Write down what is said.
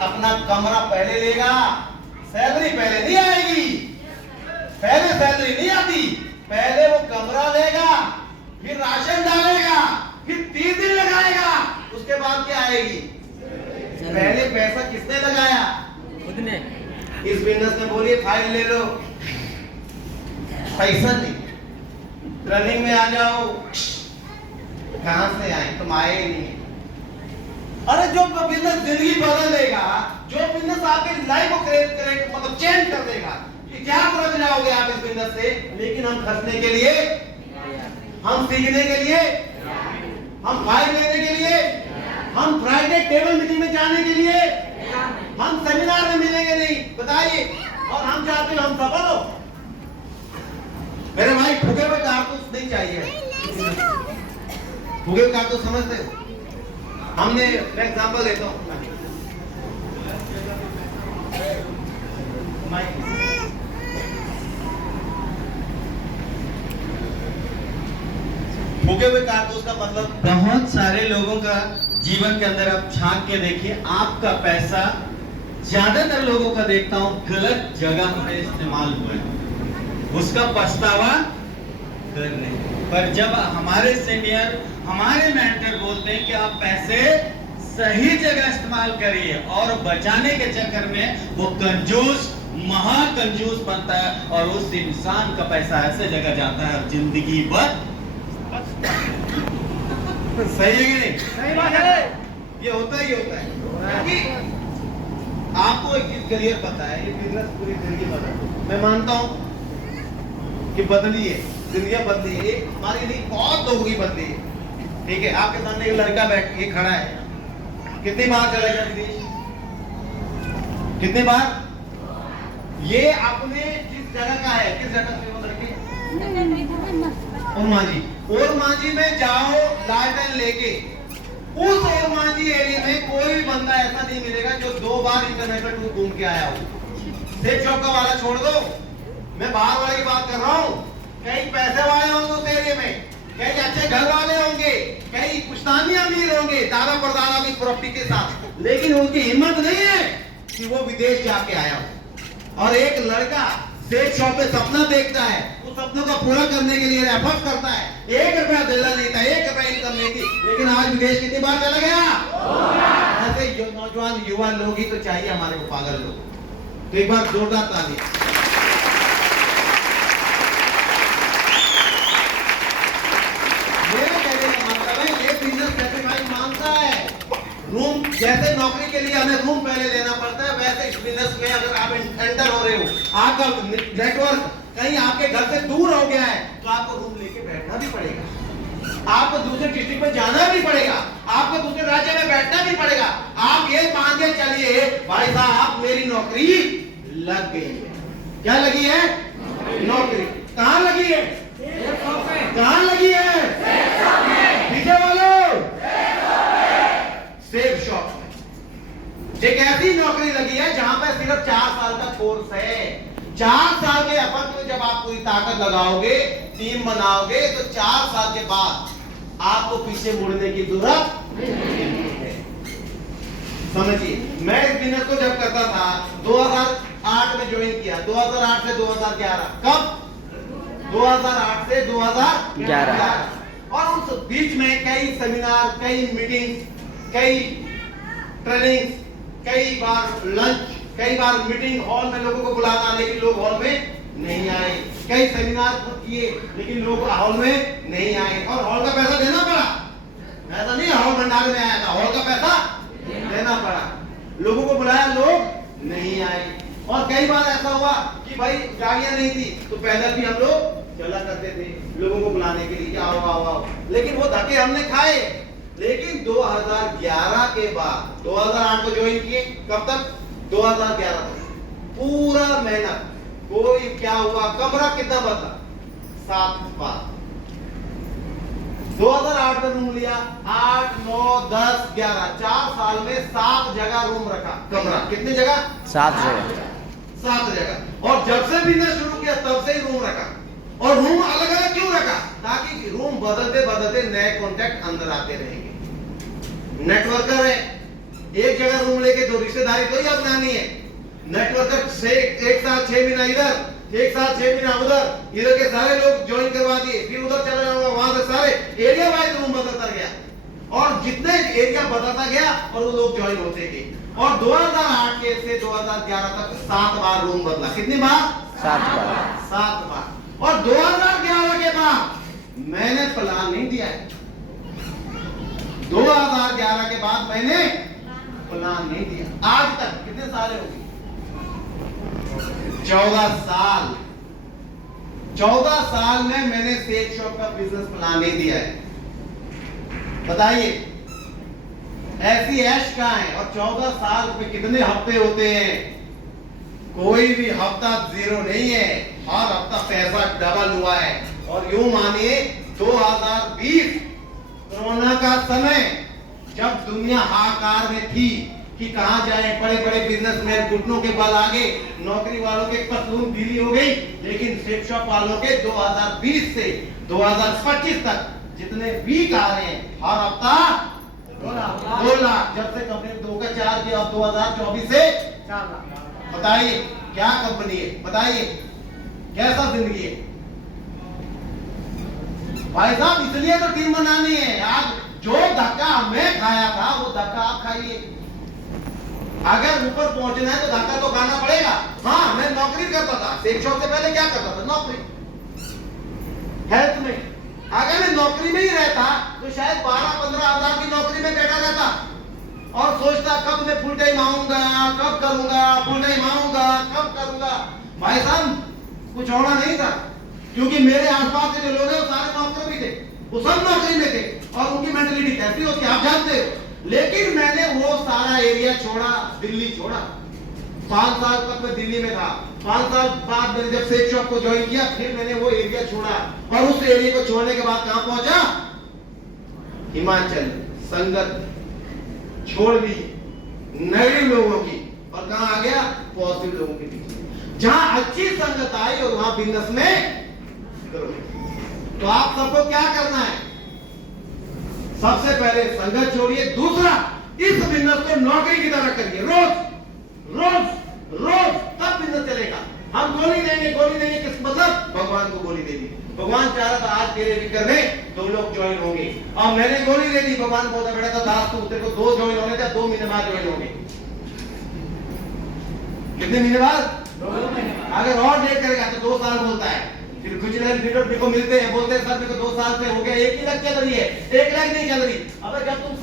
अपना कमरा पहले लेगा, सैलरी पहले नहीं आएगी, पहले सैलरी नहीं आती, पहले वो कमरा लेगा, फिर राशन डालेगा, फिर 30 दिन लगाएगा, उसके बाद क्या आएगी? पहले पैसा किसने लगाया? खुद ने। इस बिजनेस में बोलिए फाइल ले लो, पैसा नहीं, रनिंग में आ जाओ, कहां से आए? तुम आए ही नहीं। अरे जो बिजनेस जिंदगी बदल देगा, जो बिजनेस आपकी लाइफ को क्रिएट मतलब चेंज कर देगा, कि क्या समझ जाओगे आप इस बिजनेस से? लेकिन हम खर्चने के लिए, हम सीखने के लिए, हम फाइल लेने के लिए, हम फ्राइडे टेबल मीटिंग में जाने के लिए, हम सेमिनार में मिलेंगे नहीं, बताइए। और हम चाहते हैं हम सफल हो। मेरे भाई फूके हुए कारतूस नहीं चाहिए। फूके हुए कारतूस समझते हो? हमने मैं एग्जांपल देता हूँ। फूके हुए कारतूस का मतलब बहुत सारे लोगों का जीवन के अंदर आप झांक के देखिए, आपका पैसा ज्यादातर लोगों का देखता हूं गलत जगह पे इस्तेमाल हुआ है, उसका पछतावा करने। पर जब हमारे सीनियर, हमारे मेंटर बोलते हैं कि आप पैसे सही जगह इस्तेमाल करिए, और बचाने के चक्कर में वो कंजूस, महाकंजूस बनता है, और उस इंसान का पैसा ऐसे जगह जाता है जिंदगी भर। सही है कि नहीं? सही बात है। ये होता ही होता है, क्योंकि आपको एक चीज क्लियर पता है, ये बिजनेस पूरी जिंदगी बदल, मैं मानता हूं कि बदली है, जिंदगी बदली है, हमारी नहीं बहुत लोगों की बदली है। ठीक है, आपके सामने एक लड़का बैठ के खड़ा है, कितनी बार चला गया विदेश? कितनी बार? ये अपने जिस जगह का है, किस जगह से वो लड़की? और मांझी में जाओ लालटेन लेके, उस और मांझी एरिया में कोई भी बंदा ऐसा नहीं मिलेगा जो 2 बार इंटरनेशनल टूर घूम के आया हो। सेठ चौका वाला छोड़ दो, मैं बाहर वाले की बात कर रहा हूँ। कई पैसे वाले होंगे उस एरिया में, कई अच्छे घर वाले होंगे, कई पुश्तैनी अमीर होंगे दादा परदादा की प्रॉपर्टी के साथ, लेकिन उनकी हिम्मत नहीं है कि वो विदेश जाके आया हो। और एक लड़का सेठ शॉप पे सपना देखता है, उस सपनों को पूरा करने के लिए एफर्ट करता है, 1 रुपया देना नहीं था, 1 रुपया इनकम नहीं थी, लेकिन आज विदेश कितनी बार चला गया? ऐसे नौजवान युवा लोग ही तो चाहिए हमारे को, पागल लोग। तो एक बार जोरदार ताली। मेरे कहने का मतलब है, ये बिजनेस सेटिस्फाइड मांगता है। रूम जैसे नौकरी के लिए हमें रूम पहले लेना पड़ता है, वैसे इस बिजनेस में अगर आप एंटर हो रहे हो, आपका नेटवर्क कहीं आपके घर से दूर हो गया है, तो आपको रूम लेके बैठना भी पड़ेगा, आपको दूसरे डिस्ट्रिक्ट में जाना भी पड़ेगा, आपको दूसरे राज्य में बैठना भी पड़ेगा। आप ये मान के चलिए भाई साहब मेरी नौकरी लग गई है। क्या लगी है? नौकरी। कहाँ लगी है? कहाँ लगी है? पीछे वालों, सेफ शॉप में। एक ऐसी नौकरी लगी है जहां पर सिर्फ 4 साल का कोर्स है। 4 साल के एफर्ट में जब आप पूरी ताकत लगाओगे, टीम बनाओगे, तो 4 साल के बाद आपको पीछे मुड़ने की जरूरत नहीं है। समझिए, मैं इस बिजनेस को जब करता था 2008 में ज्वाइन किया, 2008 से 2011। कब? 2008 से 2011। और उस बीच में कई सेमिनार, कई मीटिंग्स, कई ट्रेनिंग, कई बार लंच, कई बार मीटिंग हॉल में लोगों को बुलाना, लेकिन लोग हॉल में नहीं आए। कई सेमिनार किए, लेकिन लोग हॉल में नहीं आए, और हॉल का पैसा देना पड़ा। ऐसा नहीं हॉल भंडार में आया था, हॉल का पैसा देना पड़ा। लोगों को बुलाया, लोग नहीं आए। और कई बार ऐसा हुआ कि भाई गाड़ियां नहीं थी, तो पैदल भी हम लोग चला करते थे लोगों को बुलाने के लिए, आओ आओ आओ, लेकिन वो धक्के हमने खाए। लेकिन 2011 के बाद, 2008 को ज्वाइन किए, कब तक? 2011 तक पूरा मेहनत। कोई क्या हुआ? कमरा कितना बदला? 7 बार। 2008 में रूम लिया, 8, 9, 10, 11, 4 साल में 7 जगह रूम रखा। कमरा कितनी जगह? 7 जगह। 7 जगह। और जब से बिजनेस शुरू किया तब से ही रूम रखा। और रूम अलग अलग क्यों रखा? ताकि रूम बदलते बदलते नए कॉन्टैक्ट अंदर आते रहेंगे। नेटवर्कर है, एक जगह रूम लेके दो रिश्तेदारी तो ही अपनानी है। नेटवर्कर से एक साथ 6 महीना इधर, एक साथ 6 महीना उधर, इधर के सारे लोग ज्वाइन करवा दिए, फिर उधर चला जाऊंगा, वहां से सारे एरिया वाइज रूम बदलता गया और जितने एरिया बदलता गया और वो लोग ज्वाइन होते गए। और 2008 के से 2011 तक 7 बार रूम बदला। कितनी बार? 7 बार। 7 बार। और 2011 के बाद मैंने प्लान नहीं दिया है। 2011 के बाद मैंने प्लान नहीं दिया। आज तक कितने साल हो गए? 14 साल। 14 साल में मैंने शेक शॉप का बिजनेस प्लान नहीं दिया है। बताइए ऐसी ऐश कहां है? और 14 साल में कितने हफ्ते होते हैं? कोई भी हफ्ता जीरो नहीं है, हर हफ्ता पैसा डबल हुआ है। और यूं मानिए 2020 कोरोना का समय, जब दुनिया हाहाकार में थी कि कहां जाए, बड़े बड़े बिजनेसमैन घुटनों के बल आगे, नौकरी वालों के पतलून ढीली हो गई, लेकिन शेक शॉप वालों के 2020 से 2025 तक जितने वीक आ रहे हैं, हर हफ्ता 2 लाख। जब से कंपनी 2 का 4 किया, अब 2024 से 4 लाख। बताइए क्या कंपनी है? बताइए कैसा जिंदगी है भाई साहब? इसलिए तो टीम बनानी है। आज जो धक्का मैं खाया था वो धक्का आप खाइए। अगर ऊपर पहुंचना है तो धक्का तो खाना पड़ेगा। हाँ, मैं नौकरी करता था, शेक शॉप से पहले क्या करता था? नौकरी, हेल्थ में। अगर मैं नौकरी में ही रहता तो शायद 12-15 हजार की नौकरी में बैठा रहता और सोचता कब मैं फुल टाइम आऊंगा, कब करूंगा, फुल टाइम आऊंगा, कब करूंगा। भाई साहब कुछ होना नहीं था, क्योंकि मेरे आसपास के जो लोग हैं वो सारे नौकर भी थे, वो सब नौकरी में थे और उनकी मेंटलिटी कैसी होती है आप जानते हो। लेकिन मैंने वो सारा एरिया छोड़ा, दिल्ली छोड़ा। 5 साल तक मैं दिल्ली में था। 5 साल बाद मैंने जब शेक शॉप को ज्वाइन किया, फिर मैंने वो एरिया छोड़ा और उस एरिया को छोड़ने के बाद कहां पहुंचा? हिमाचल। संगत छोड़ दी नेगेटिव लोगों की और कहां आ गया? पॉजिटिव लोगों के बीच। जहां अच्छी संगत आई और वहां बिजनेस में करो। तो आप सबको क्या करना है? सबसे पहले संगत छोड़िए, दूसरा इस बिजनेस को नौकरी की तरह करिए। रोज रोज रोज, तब बिजनेस चलेगा। हम गोली देंगे किस मतलब? भगवान को गोली देंगे। भगवान चाह रहा था आज तेरे फिक्र में 2 लोग ज्वाइन होंगे और मैंने गोली दे दी। भगवान बोलता बेटा था दास तू तेरे को 2 ज्वाइन होने थे, 2 महीने बाद ज्वाइन होंगे। कितने महीने बाद? 2 महीने। अगर और लेट करेगा तो 2 साल बोलता है। फिर कुछ लोग मिलते हैं, बोलते हैं सर मेरे को 2 साल से हो गया, 1 ही लाख चल रही है, 1 लाख नहीं चल रही। अबे जब तुम